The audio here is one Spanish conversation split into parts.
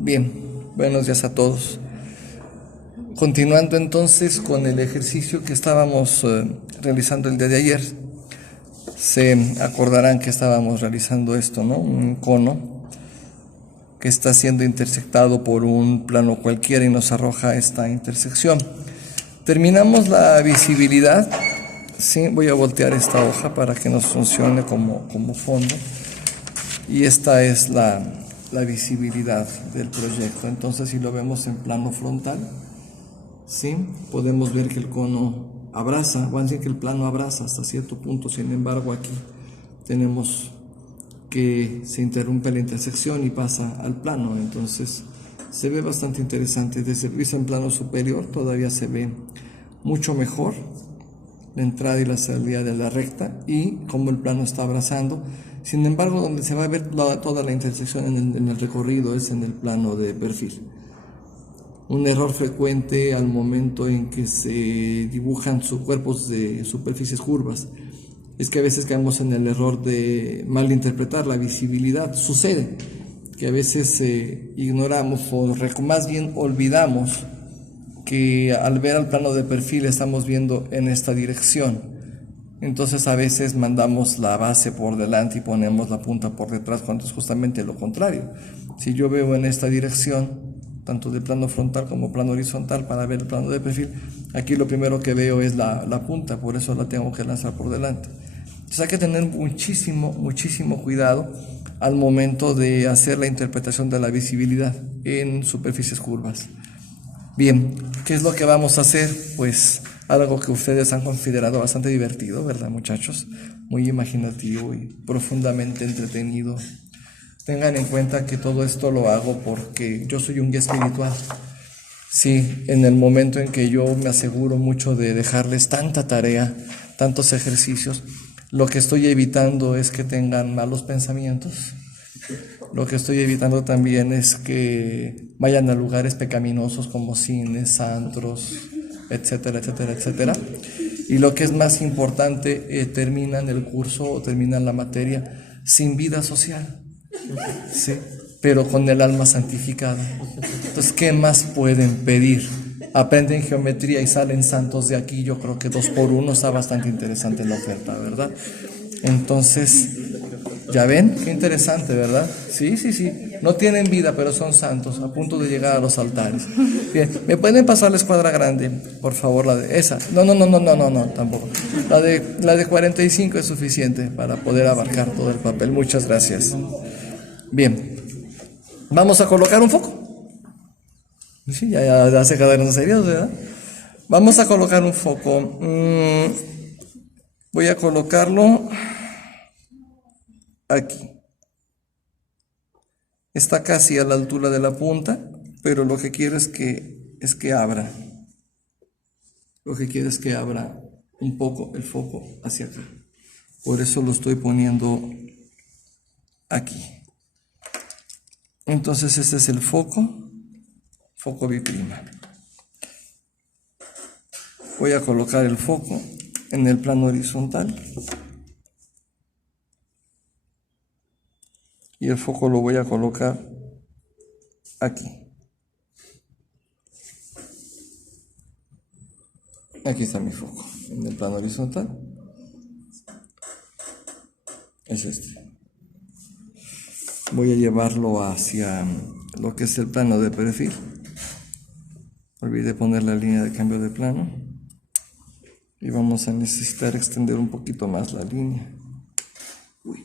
Bien, buenos días a todos. Continuando entonces con el ejercicio que estábamos realizando el día de ayer, se acordarán que estábamos realizando esto, ¿no? Un cono que está siendo intersectado por un plano cualquiera y nos arroja esta intersección. Terminamos la visibilidad. Sí, voy a voltear esta hoja para que nos funcione como fondo. Y esta es la visibilidad del proyecto. Entonces, si lo vemos en plano frontal, ¿sí? Podemos ver que el cono abraza, van a decir que el plano abraza hasta cierto punto. Sin embargo, aquí tenemos que se interrumpe la intersección y pasa al plano. Entonces, se ve bastante interesante. Desde el visto en plano superior todavía se ve mucho mejor la entrada y la salida de la recta y cómo el plano está abrazando. Sin embargo, donde se va a ver toda la intersección en el recorrido es en el plano de perfil. Un error frecuente al momento en que se dibujan cuerpos de superficies curvas es que a veces caemos en el error de malinterpretar la visibilidad. Sucede que a veces ignoramos o más bien olvidamos que al ver al plano de perfil estamos viendo en esta dirección. Entonces a veces mandamos la base por delante y ponemos la punta por detrás, cuando es justamente lo contrario. Si yo veo en esta dirección, tanto de plano frontal como plano horizontal, para ver el plano de perfil, aquí lo primero que veo es la punta, por eso la tengo que lanzar por delante. Entonces hay que tener muchísimo cuidado al momento de hacer la interpretación de la visibilidad en superficies curvas. Bien, ¿qué es lo que vamos a hacer? Pues algo que ustedes han considerado bastante divertido, ¿verdad, muchachos? Muy imaginativo y profundamente entretenido. Tengan en cuenta que todo esto lo hago porque yo soy un guía espiritual. Sí, en el momento en que yo me aseguro mucho de dejarles tanta tarea, tantos ejercicios, lo que estoy evitando es que tengan malos pensamientos. Lo que estoy evitando también es que vayan a lugares pecaminosos como cines, antros, etcétera, etcétera, etcétera. Y lo que es más importante, terminan el curso o terminan la materia sin vida social, ¿sí? Pero con el alma santificada. Entonces, ¿qué más pueden pedir? Aprenden geometría y salen santos de aquí. Yo creo que 2 por 1 está bastante interesante la oferta, ¿verdad? Entonces, ¿ya ven? Qué interesante, ¿verdad? Sí. No tienen vida, pero son santos, a punto de llegar a los altares. Bien, ¿me pueden pasar la escuadra grande? Por favor, la de esa. No, tampoco. La de 45 es suficiente para poder abarcar todo el papel. Muchas gracias. Bien, vamos a colocar un foco. Sí, ya se quedaron serios, ¿verdad? Vamos a colocar un foco. Voy a colocarlo aquí. Está casi a la altura de la punta, pero lo que quiero es que abra. Lo que quiero es que abra un poco el foco hacia acá. Por eso lo estoy poniendo aquí. Entonces este es el foco biprima. Voy a colocar el foco en el plano horizontal. Y el foco lo voy a colocar aquí. Aquí está mi foco, en el plano horizontal. Es este. Voy a llevarlo hacia lo que es el plano de perfil. Olvidé poner la línea de cambio de plano. Y vamos a necesitar extender un poquito más la línea. Uy.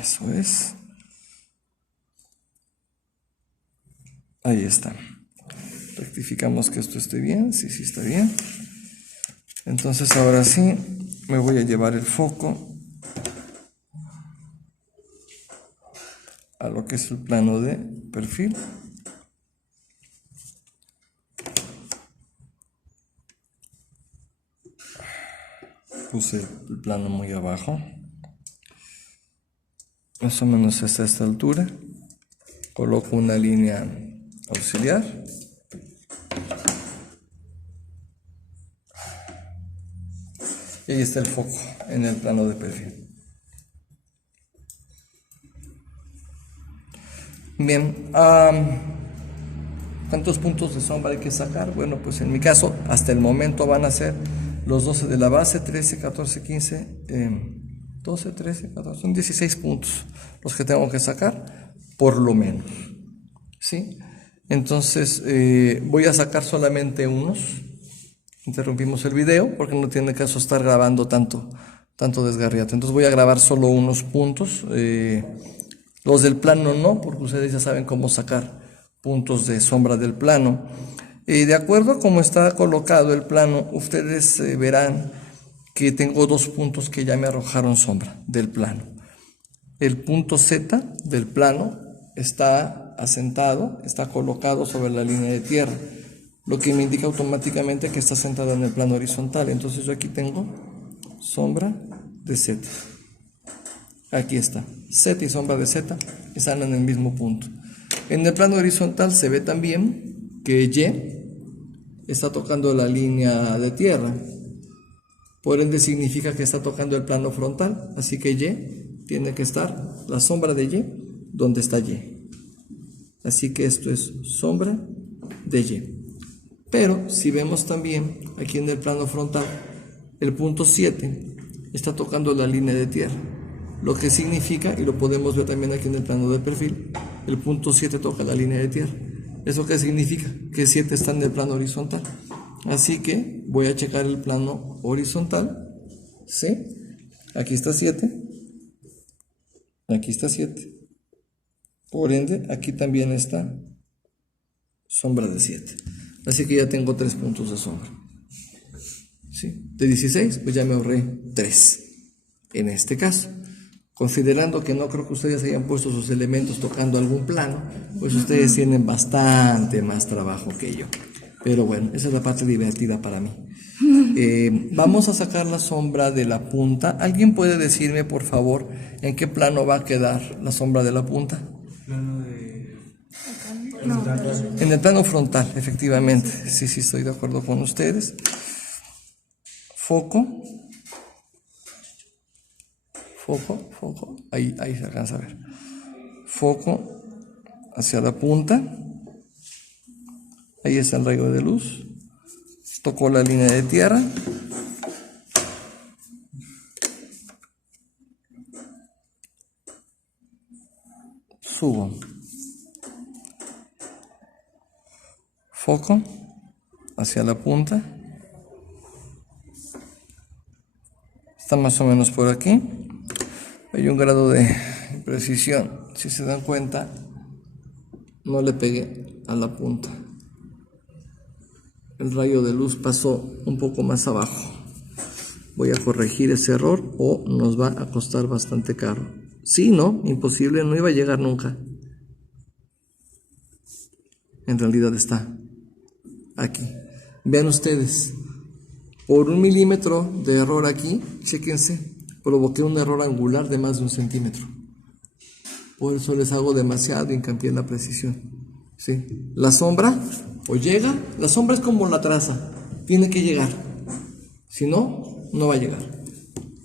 Eso es. Ahí está. Rectificamos que esto esté bien. Sí está bien. Entonces ahora sí me voy a llevar el foco a lo que es el plano de perfil. Puse el plano muy abajo. Más o menos hasta esta altura. Coloco una línea auxiliar. Y ahí está el foco en el plano de perfil. Bien, ¿cuántos puntos de sombra hay que sacar? Bueno, pues en mi caso, hasta el momento van a ser los 12 de la base, 13, 14, 15, 12, 13, 14, son 16 puntos los que tengo que sacar, por lo menos, ¿sí? Entonces, voy a sacar solamente unos. Interrumpimos el video porque no tiene caso estar grabando tanto desgarriate. Entonces voy a grabar solo unos puntos. Los del plano no, porque ustedes ya saben cómo sacar puntos de sombra del plano. De acuerdo a cómo está colocado el plano, ustedes verán que tengo dos puntos que ya me arrojaron sombra del plano. El punto Z del plano está asentado, está colocado sobre la línea de tierra, lo que me indica automáticamente que está sentado en el plano horizontal. Entonces yo aquí tengo sombra de Z. Aquí está, Z y sombra de Z están en el mismo punto. En el plano horizontal se ve también que Y está tocando la línea de tierra, por ende significa que está tocando el plano frontal, así que Y tiene que estar la sombra de Y donde está Y. Así que esto es sombra de Y. Pero si vemos también aquí en el plano frontal, el punto 7 está tocando la línea de tierra, lo que significa, y lo podemos ver también aquí en el plano de perfil, el punto 7 toca la línea de tierra. ¿Eso qué significa? Que 7 está en el plano horizontal. Así que voy a checar el plano horizontal, ¿sí? Aquí está 7, aquí está 7. Por ende, aquí también está sombra de 7. Así que ya tengo 3 puntos de sombra. ¿Sí? De 16, pues ya me ahorré 3. En este caso, considerando que no creo que ustedes hayan puesto sus elementos tocando algún plano, pues ustedes tienen bastante más trabajo que yo. Pero bueno, esa es la parte divertida para mí. Vamos a sacar la sombra de la punta. ¿Alguien puede decirme, por favor, en qué plano va a quedar la sombra de la punta? Plano de... No, En el plano frontal, efectivamente. Sí, estoy de acuerdo con ustedes. Foco. Foco. Ahí se alcanza a ver. Foco hacia la punta. Ahí está el rayo de luz. Tocó la línea de tierra. Subo. Foco hacia la punta. Está más o menos por aquí. Hay un grado de precisión. Si se dan cuenta, no le pegué a la punta. El rayo de luz pasó un poco más abajo. Voy a corregir ese error o nos va a costar bastante caro. Sí, no, imposible, no iba a llegar nunca. En realidad está aquí. Vean ustedes, por 1 milímetro de error aquí, chéquense, provoqué un error angular de más de 1 centímetro. Por eso les hago demasiado hincapié en la precisión. ¿Sí? La sombra o llega, la sombra es como la traza, tiene que llegar. Si no, no va a llegar.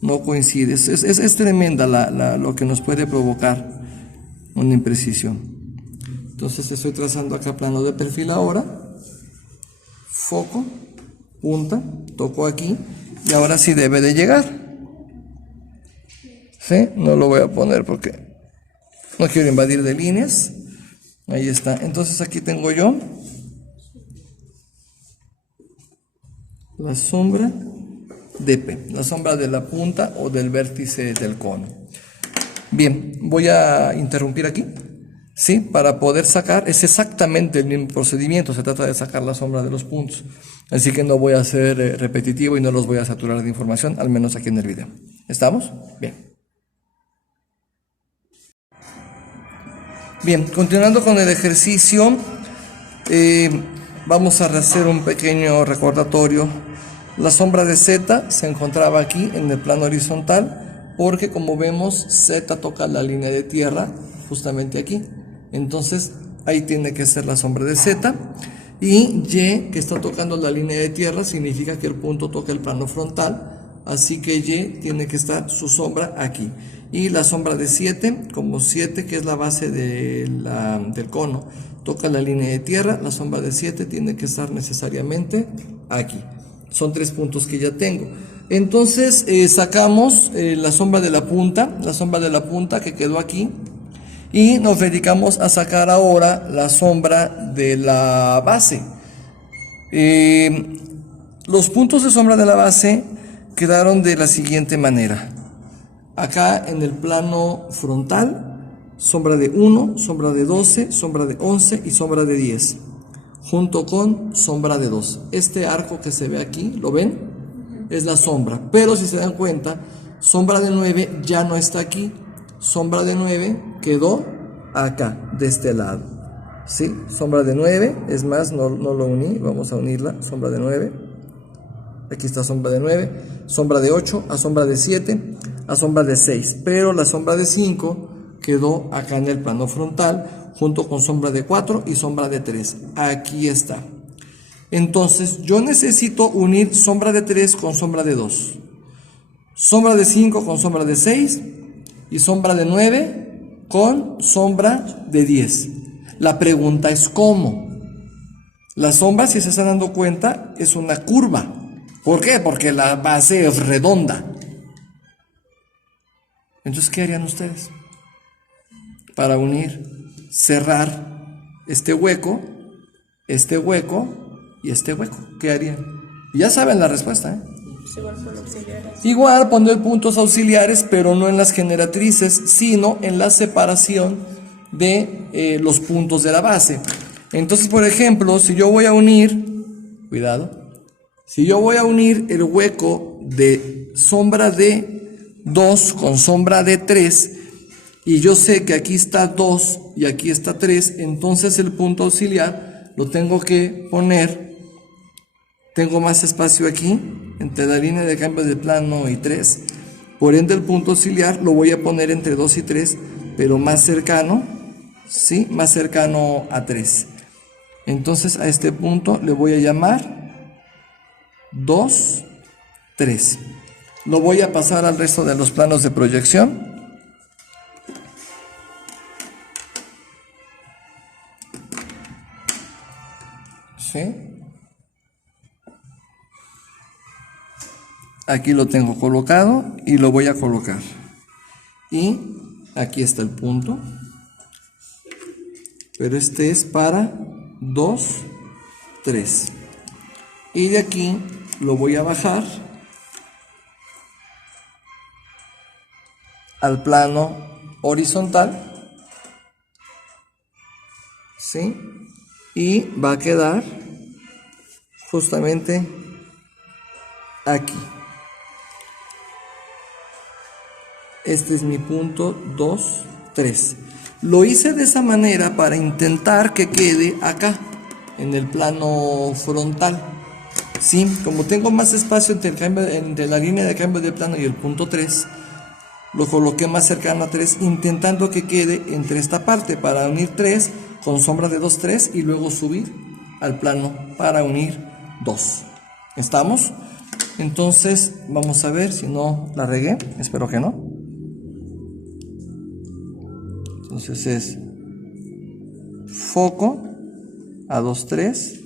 No coincide. Es tremenda lo que nos puede provocar una imprecisión. Entonces estoy trazando acá plano de perfil ahora. Foco, punta, toco aquí y ahora sí debe de llegar. ¿Sí? No lo voy a poner porque no quiero invadir de líneas. Ahí está. Entonces aquí tengo yo la sombra de P, la sombra de la punta o del vértice del cono. Bien, voy a interrumpir aquí, ¿sí? Para poder sacar, es exactamente el mismo procedimiento, se trata de sacar la sombra de los puntos. Así que no voy a ser repetitivo y no los voy a saturar de información, al menos aquí en el video. ¿Estamos? Bien. Bien, continuando con el ejercicio, vamos a hacer un pequeño recordatorio. La sombra de Z se encontraba aquí en el plano horizontal porque, como vemos, Z toca la línea de tierra justamente aquí. Entonces ahí tiene que ser la sombra de Z. Y Y, que está tocando la línea de tierra, significa que el punto toca el plano frontal. Así que Y tiene que estar su sombra aquí. y la sombra de 7, como 7 que es la base del cono, toca la línea de tierra, la sombra de 7 tiene que estar necesariamente aquí. Son 3 puntos que ya tengo. Entonces sacamos la sombra de la punta que quedó aquí, y nos dedicamos a sacar ahora la sombra de la base. Los puntos de sombra de la base quedaron de la siguiente manera. Acá en el plano frontal, sombra de 1, sombra de 12, sombra de 11 y sombra de 10, junto con sombra de 2. Este arco que se ve aquí, ¿lo ven? Es la sombra, pero si se dan cuenta, sombra de 9 ya no está aquí. Sombra de 9 quedó acá, de este lado. ¿Sí? Sombra de 9, es más, no lo uní, vamos a unirla. Sombra de 9, aquí está sombra de 9, sombra de 8, a sombra de 7, a sombra de 6, pero la sombra de 5 quedó acá en el plano frontal, junto con sombra de 4 y sombra de 3, aquí está. Entonces yo necesito unir sombra de 3 con sombra de 2, sombra de 5 con sombra de 6 y sombra de 9 con sombra de 10. La pregunta es ¿cómo? La sombra, si se están dando cuenta, es una curva. ¿Por qué? Porque la base es redonda. Entonces, ¿qué harían ustedes? Para unir, cerrar este hueco y este hueco. ¿Qué harían? Ya saben la respuesta, ¿eh? Igual poner puntos auxiliares, pero no en las generatrices, sino en la separación de los puntos de la base. Entonces, por ejemplo, si yo voy a unir, cuidado, si yo voy a unir el hueco de sombra de 2 con sombra de 3, y yo sé que aquí está 2 y aquí está 3, entonces el punto auxiliar lo tengo que poner, tengo más espacio aquí, entre la línea de cambio de plano y 3, por ende el punto auxiliar lo voy a poner entre 2 y 3, pero más cercano, ¿sí? Más cercano a 3. Entonces a este punto le voy a llamar 2, 3. Lo voy a pasar al resto de los planos de proyección. ¿Sí? Aquí lo tengo colocado y lo voy a colocar. Y aquí está el punto. Pero este es para 2, 3. Y de aquí lo voy a bajar al plano horizontal. ¿Sí? Y va a quedar justamente aquí. Este es mi punto 2, 3. Lo hice de esa manera para intentar que quede acá, en el plano frontal. Sí, como tengo más espacio entre la línea de cambio de plano y el punto 3, lo coloqué más cercano a 3, intentando que quede entre esta parte, para unir 3 con sombra de 2, 3, y luego subir al plano para unir 2. ¿Estamos? Entonces, vamos a ver si no la regué, espero que no. Entonces es foco a 2, 3,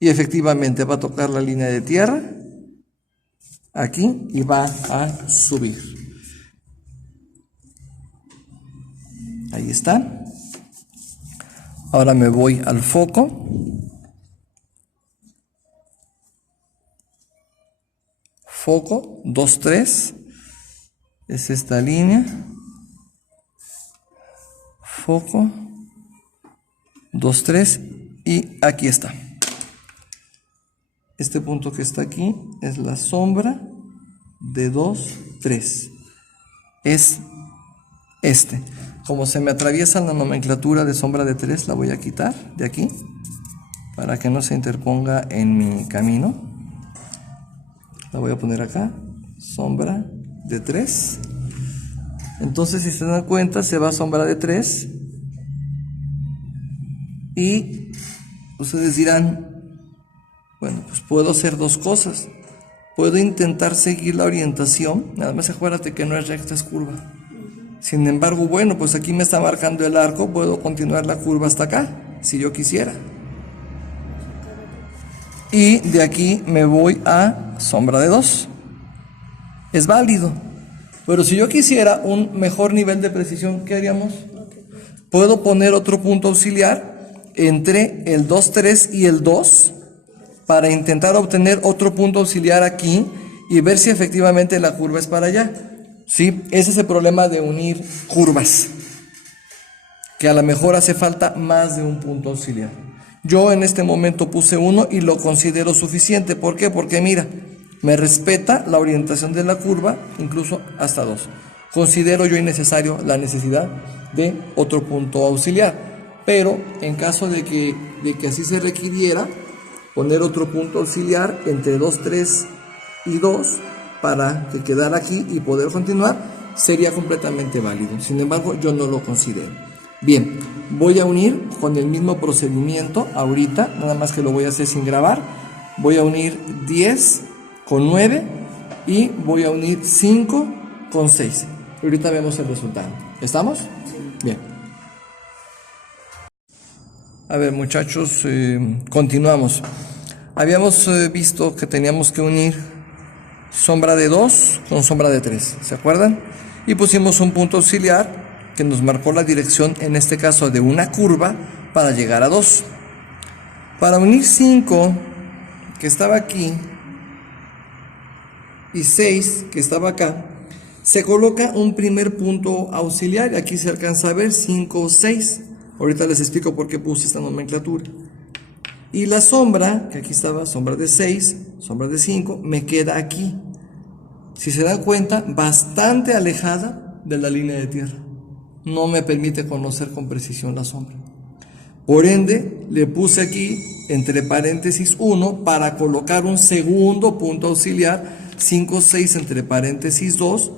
y efectivamente va a tocar la línea de tierra aquí y va a subir. Ahí está. Ahora me voy al foco. Foco 2, 3 es esta línea. Foco 2, 3 y aquí está. Este punto que está aquí es la sombra de 2, 3. Es este. Como se me atraviesa la nomenclatura de sombra de 3, la voy a quitar de aquí para que no se interponga en mi camino. La voy a poner acá, sombra de 3. Entonces, si se dan cuenta, se va a sombra de 3. Y ustedes dirán, bueno, pues puedo hacer dos cosas. puedo intentar seguir la orientación, nada más acuérdate que no es recta, es curva. Sin embargo, bueno, pues aquí me está marcando el arco, puedo continuar la curva hasta acá, si yo quisiera. Y de aquí me voy a sombra de 2. Es válido. Pero si yo quisiera un mejor nivel de precisión, ¿qué haríamos? Puedo poner otro punto auxiliar entre el 2, 3 y el 2 para intentar obtener otro punto auxiliar aquí y ver si efectivamente la curva es para allá. Sí, ese es el problema de unir curvas, que a lo mejor hace falta más de un punto auxiliar. Yo en este momento puse 1 y lo considero suficiente. ¿Por qué? Porque mira, me respeta la orientación de la curva, incluso hasta 2. Considero yo innecesario la necesidad de otro punto auxiliar. Pero en caso de que así se requiriera, poner otro punto auxiliar entre 2, 3 y 2 para que quedara aquí y poder continuar, sería completamente válido. Sin embargo, yo no lo considero. Bien, voy a unir con el mismo procedimiento ahorita, nada más que lo voy a hacer sin grabar. Voy a unir 10 con 9 y voy a unir 5 con 6. Ahorita vemos el resultado. ¿Estamos? Bien. A ver, muchachos, continuamos. Habíamos visto que teníamos que unir sombra de 2 con sombra de 3, ¿se acuerdan? Y pusimos un punto auxiliar que nos marcó la dirección, en este caso de una curva, para llegar a 2. Para unir 5, que estaba aquí, y 6, que estaba acá, se coloca un primer punto auxiliar, y aquí se alcanza a ver 5, 6. Ahorita les explico por qué puse esta nomenclatura. Y la sombra, que aquí estaba, sombra de 6, sombra de 5, me queda aquí. Si se dan cuenta, bastante alejada de la línea de tierra. No me permite conocer con precisión la sombra. Por ende, le puse aquí, entre paréntesis 1, para colocar un segundo punto auxiliar, 5, 6, entre paréntesis 2,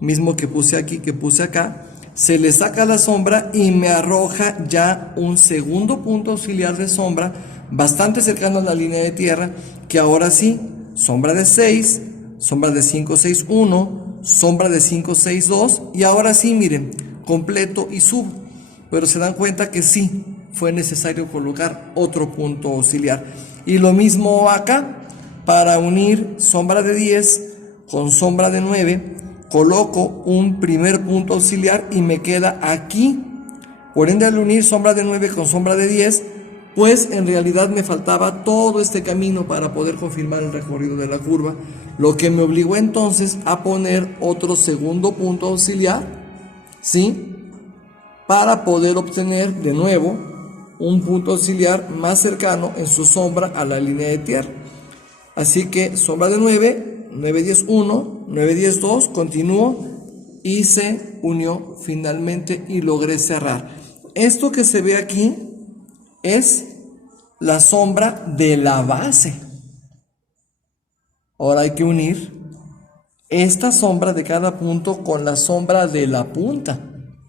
mismo que puse aquí, que puse acá. Se le saca la sombra y me arroja ya un segundo punto auxiliar de sombra, bastante cercano a la línea de tierra, que ahora sí, sombra de 6, sombra de 5, 6, 1, sombra de 5, 6, 2, y ahora sí, miren, completo y subo. Pero se dan cuenta que sí, fue necesario colocar otro punto auxiliar. Y lo mismo acá, para unir sombra de 10 con sombra de 9, coloco un primer punto auxiliar y me queda aquí. Por ende, al unir sombra de 9 con sombra de 10, pues en realidad me faltaba todo este camino para poder confirmar el recorrido de la curva, lo que me obligó entonces a poner otro segundo punto auxiliar, ¿sí? Para poder obtener de nuevo un punto auxiliar más cercano en su sombra a la línea de tierra. Así que sombra de 9, 9, 10, 1, 9, 10, 2, continúo y se unió finalmente y logré cerrar. Esto que se ve aquí es la sombra de la base. Ahora hay que unir esta sombra de cada punto con la sombra de la punta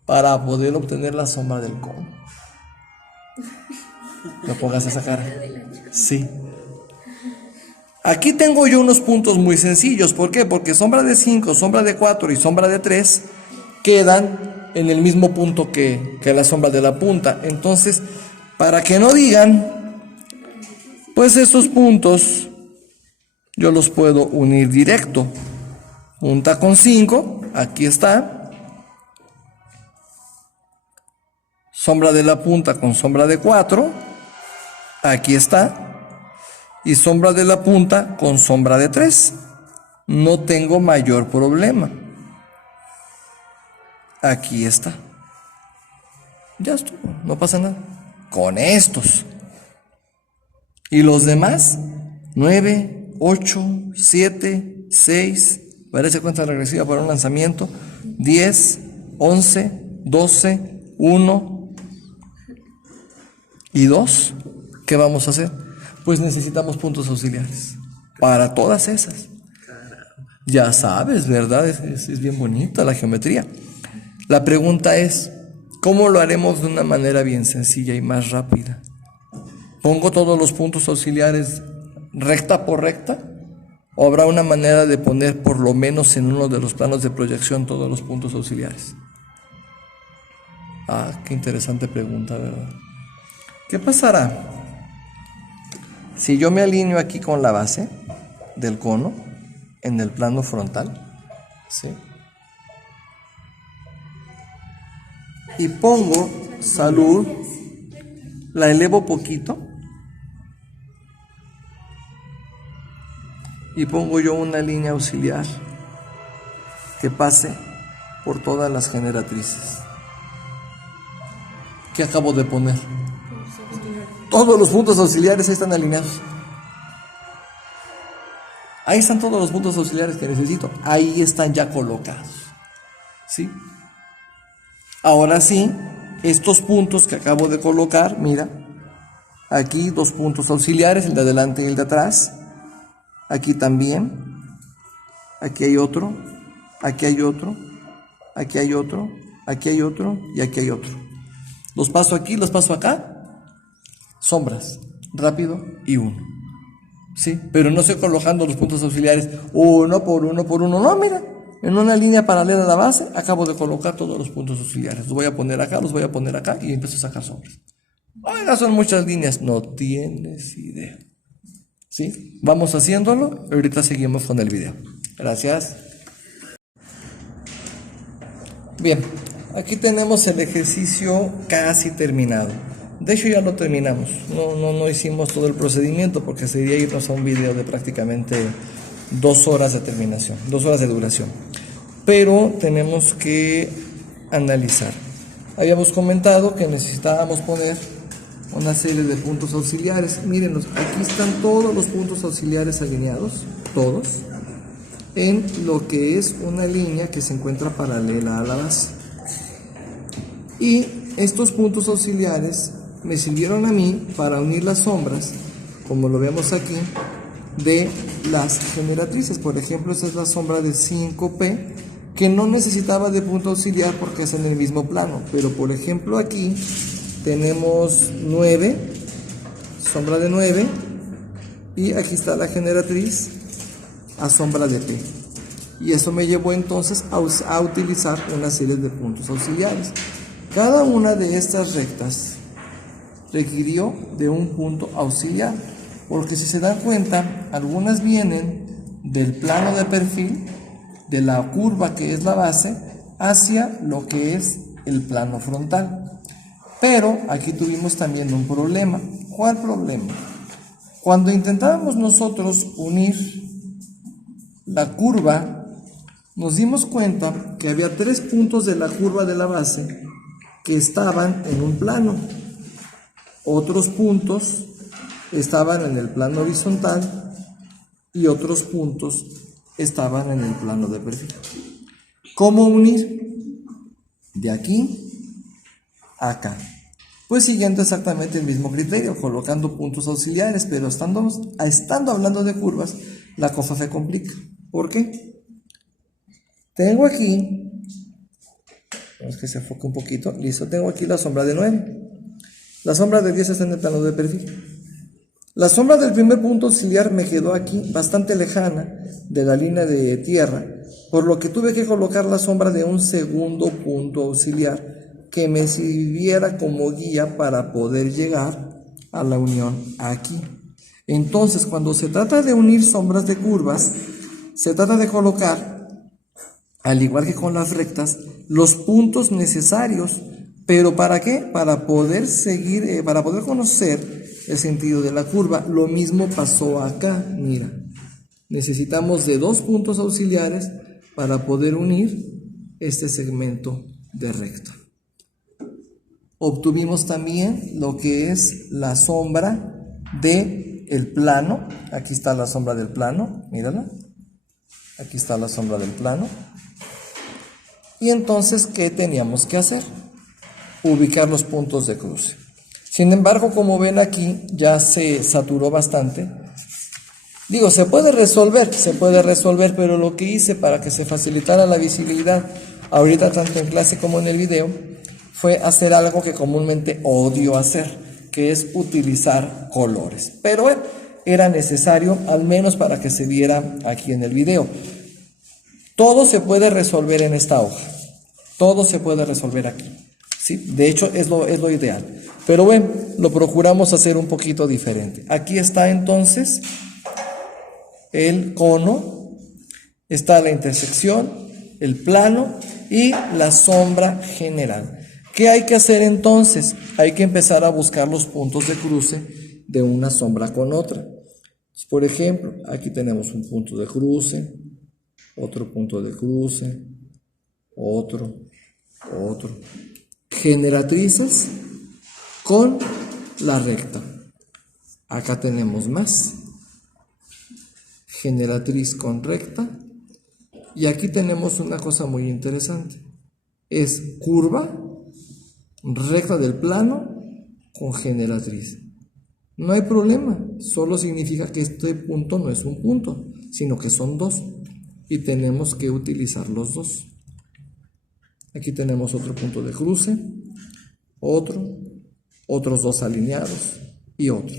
para poder obtener la sombra del cono. ¿No pongas esa cara? Sí. Aquí tengo yo unos puntos muy sencillos. ¿Por qué? Porque sombra de 5, sombra de 4 y sombra de 3 quedan en el mismo punto que la sombra de la punta. Entonces, para que no digan, pues estos puntos yo los puedo unir directo. Punta con 5, aquí está. Sombra de la punta con sombra de 4, aquí está. Y sombra de la punta con sombra de 3. No tengo mayor problema. Aquí está. Ya estuvo, no pasa nada. Con estos. Y los demás, 9, 8, 7, 6, parece cuenta regresiva para un lanzamiento, 10, 11, 12, 1 y 2. ¿Qué vamos a hacer? Pues necesitamos puntos auxiliares para todas esas. Ya sabes, ¿verdad? Es bien bonita la geometría. La pregunta es, ¿cómo lo haremos de una manera bien sencilla y más rápida? ¿Pongo todos los puntos auxiliares recta por recta? ¿O habrá una manera de poner por lo menos en uno de los planos de proyección todos los puntos auxiliares? Ah, qué interesante pregunta, ¿verdad? ¿Qué pasará si yo me alineo aquí con la base del cono en el plano frontal? ¿Sí? Y pongo salud, la elevo poquito y pongo yo una línea auxiliar que pase por todas las generatrices. ¿Qué acabo de poner? Todos los puntos auxiliares están alineados. Ahí están todos los puntos auxiliares que necesito. Ahí están ya colocados. ¿Sí? Ahora sí, estos puntos que acabo de colocar, mira, aquí 2 puntos auxiliares, el de adelante y el de atrás. Aquí también. Aquí hay otro. Aquí hay otro. Aquí hay otro. Aquí hay otro. Y aquí hay otro. Los paso aquí, los paso acá. Sombras. Rápido y uno. ¿Sí? Pero no estoy colocando los puntos auxiliares uno por uno por uno. No, mira. En una línea paralela a la base, acabo de colocar todos los puntos auxiliares. Los voy a poner acá, los voy a poner acá y empiezo a sacar sombras. Oiga, son muchas líneas. No tienes idea. ¿Sí? Vamos haciéndolo. Ahorita seguimos con el video. Gracias. Bien, aquí tenemos el ejercicio casi terminado. De hecho ya lo terminamos. No hicimos todo el procedimiento porque sería irnos a un video de prácticamente 2 horas de terminación, 2 horas de duración. Pero tenemos que analizar. Habíamos comentado que necesitábamos poner una serie de puntos auxiliares. Mírenos, aquí están todos los puntos auxiliares alineados, todos, en lo que es una línea que se encuentra paralela a la base. Y estos puntos auxiliares me sirvieron a mí para unir las sombras, como lo vemos aquí, de las generatrices. Por ejemplo, esta es la sombra de 5P, que no necesitaba de punto auxiliar porque es en el mismo plano. Pero por ejemplo aquí tenemos 9, sombra de 9, y aquí está la generatriz a sombra de P. Y eso me llevó entonces a utilizar una serie de puntos auxiliares. Cada una de estas rectas requirió de un punto auxiliar, porque si se dan cuenta, algunas vienen del plano de perfil, de la curva que es la base, hacia lo que es el plano frontal. Pero aquí tuvimos también un problema. ¿Cuál problema? Cuando intentábamos nosotros unir la curva, nos dimos cuenta que había 3 puntos de la curva de la base que estaban en un plano. Otros puntos estaban en el plano horizontal y otros puntos estaban en el plano de perfil. ¿Cómo unir? De aquí a acá. Pues siguiendo exactamente el mismo criterio, colocando puntos auxiliares, pero estando hablando de curvas, la cosa se complica. ¿Por qué? Tengo aquí, vamos que se enfoque un poquito, listo, tengo aquí la sombra de 9. La sombra de 10 está en el plano de perfil. La sombra del primer punto auxiliar me quedó aquí bastante lejana de la línea de tierra, por lo que tuve que colocar la sombra de un segundo punto auxiliar que me sirviera como guía para poder llegar a la unión aquí. Entonces, cuando se trata de unir sombras de curvas, se trata de colocar, al igual que con las rectas, los puntos necesarios. ¿Pero para qué? Para poder seguir, para poder conocer el sentido de la curva. Lo mismo pasó acá, mira. Necesitamos de 2 puntos auxiliares para poder unir este segmento de recta. Obtuvimos también lo que es la sombra del plano. Aquí está la sombra del plano, mírala. Aquí está la sombra del plano. Y entonces, ¿qué teníamos que hacer? Ubicar los puntos de cruce. Sin embargo, como ven aquí, ya se saturó bastante. Digo, se puede resolver, pero lo que hice para que se facilitara la visibilidad, ahorita tanto en clase como en el video, fue hacer algo que comúnmente odio hacer, que es utilizar colores. Pero bueno, era necesario, al menos para que se viera aquí en el video. Todo se puede resolver en esta hoja. Todo se puede resolver aquí. ¿Sí? De hecho, es lo ideal. Pero bueno, lo procuramos hacer un poquito diferente. Aquí está entonces el cono, está la intersección, el plano y la sombra general. ¿Qué hay que hacer entonces? Hay que empezar a buscar los puntos de cruce de una sombra con otra. Por ejemplo, aquí tenemos un punto de cruce, otro punto de cruce, otro. Generatrices con la recta. Acá tenemos más. Generatriz con recta. Y aquí tenemos una cosa muy interesante. Es curva, recta del plano con generatriz. No hay problema, solo significa que este punto no es un punto, sino que son dos. Y tenemos que utilizar los dos. Aquí tenemos otro punto de cruce, otros dos alineados y otro.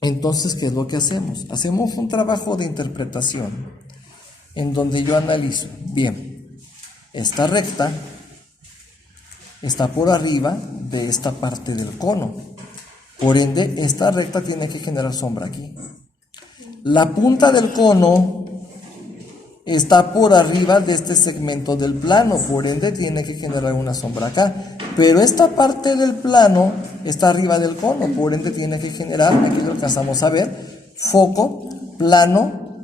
Entonces, ¿qué es lo que hacemos? Hacemos un trabajo de interpretación en donde yo analizo, bien, esta recta está por arriba de esta parte del cono. Por ende, esta recta tiene que generar sombra aquí. La punta del cono está por arriba de este segmento del plano, por ende tiene que generar una sombra acá. Pero esta parte del plano está arriba del cono, por ende tiene que generar, aquí lo alcanzamos a ver, foco, plano,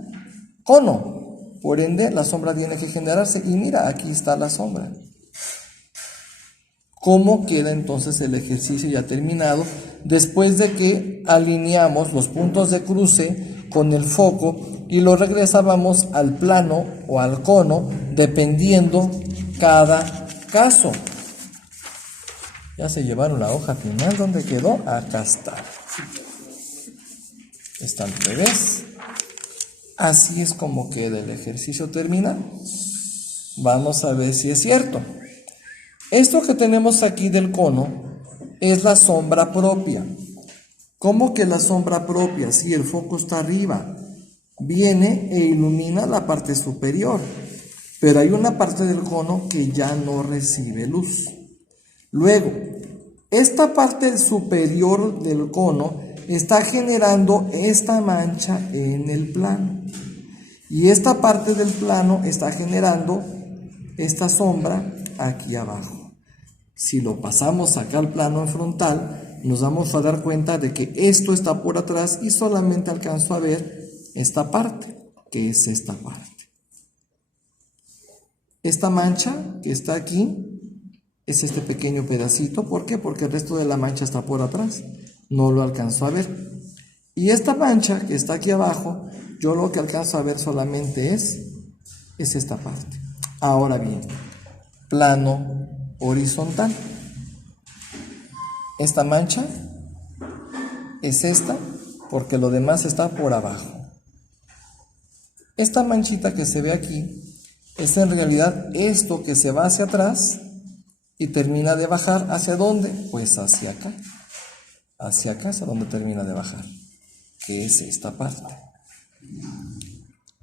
cono. Por ende la sombra tiene que generarse y mira, aquí está la sombra. ¿Cómo queda entonces el ejercicio ya terminado? Después de que alineamos los puntos de cruce con el foco y lo regresábamos al plano o al cono, dependiendo cada caso. Ya se llevaron la hoja final. ¿Dónde quedó? Acá está. Está al revés. Así es como queda el ejercicio terminado. Vamos a ver si es cierto. Esto que tenemos aquí del cono es la sombra propia. ¿Cómo que la sombra propia? Si el foco está arriba, viene e ilumina la parte superior, pero hay una parte del cono que ya no recibe luz. Luego, esta parte superior del cono está generando esta mancha en el plano, y esta parte del plano está generando esta sombra aquí abajo. Si lo pasamos acá al plano frontal, nos vamos a dar cuenta de que esto está por atrás y solamente alcanzo a ver esta parte, que es esta parte. Esta mancha que está aquí es este pequeño pedacito. ¿Por qué? Porque el resto de la mancha está por atrás. No lo alcanzo a ver. Y esta mancha que está aquí abajo, yo lo que alcanzo a ver solamente es esta parte. Ahora bien, plano horizontal. Esta mancha es esta, porque lo demás está por abajo. Esta manchita que se ve aquí es en realidad esto que se va hacia atrás y termina de bajar. ¿Hacia dónde? Pues hacia acá. Hacia acá es a donde termina de bajar, que es esta parte.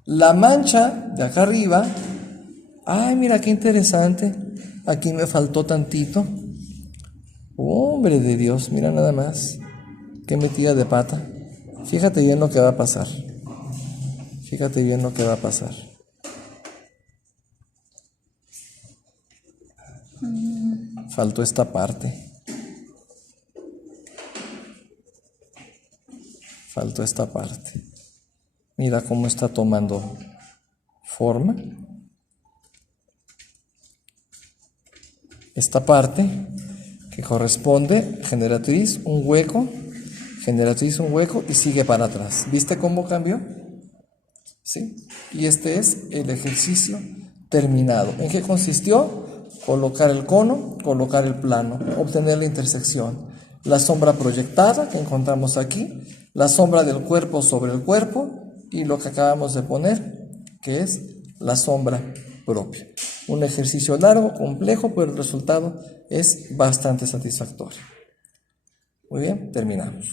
La mancha de acá arriba, ay, mira qué interesante. Aquí me faltó tantito. Hombre de Dios, mira nada más. Qué metida de pata. Fíjate bien lo que va a pasar. Fíjate bien lo que va a pasar. Faltó esta parte. Faltó esta parte. Mira cómo está tomando forma. Esta parte que corresponde, generatriz, un hueco y sigue para atrás. ¿Viste cómo cambió? ¿Sí? Y este es el ejercicio terminado. ¿En qué consistió? Colocar el cono, colocar el plano, obtener la intersección, la sombra proyectada que encontramos aquí, la sombra del cuerpo sobre el cuerpo y lo que acabamos de poner, que es la sombra propia. Un ejercicio largo, complejo, pero el resultado es bastante satisfactorio. Muy bien, terminamos.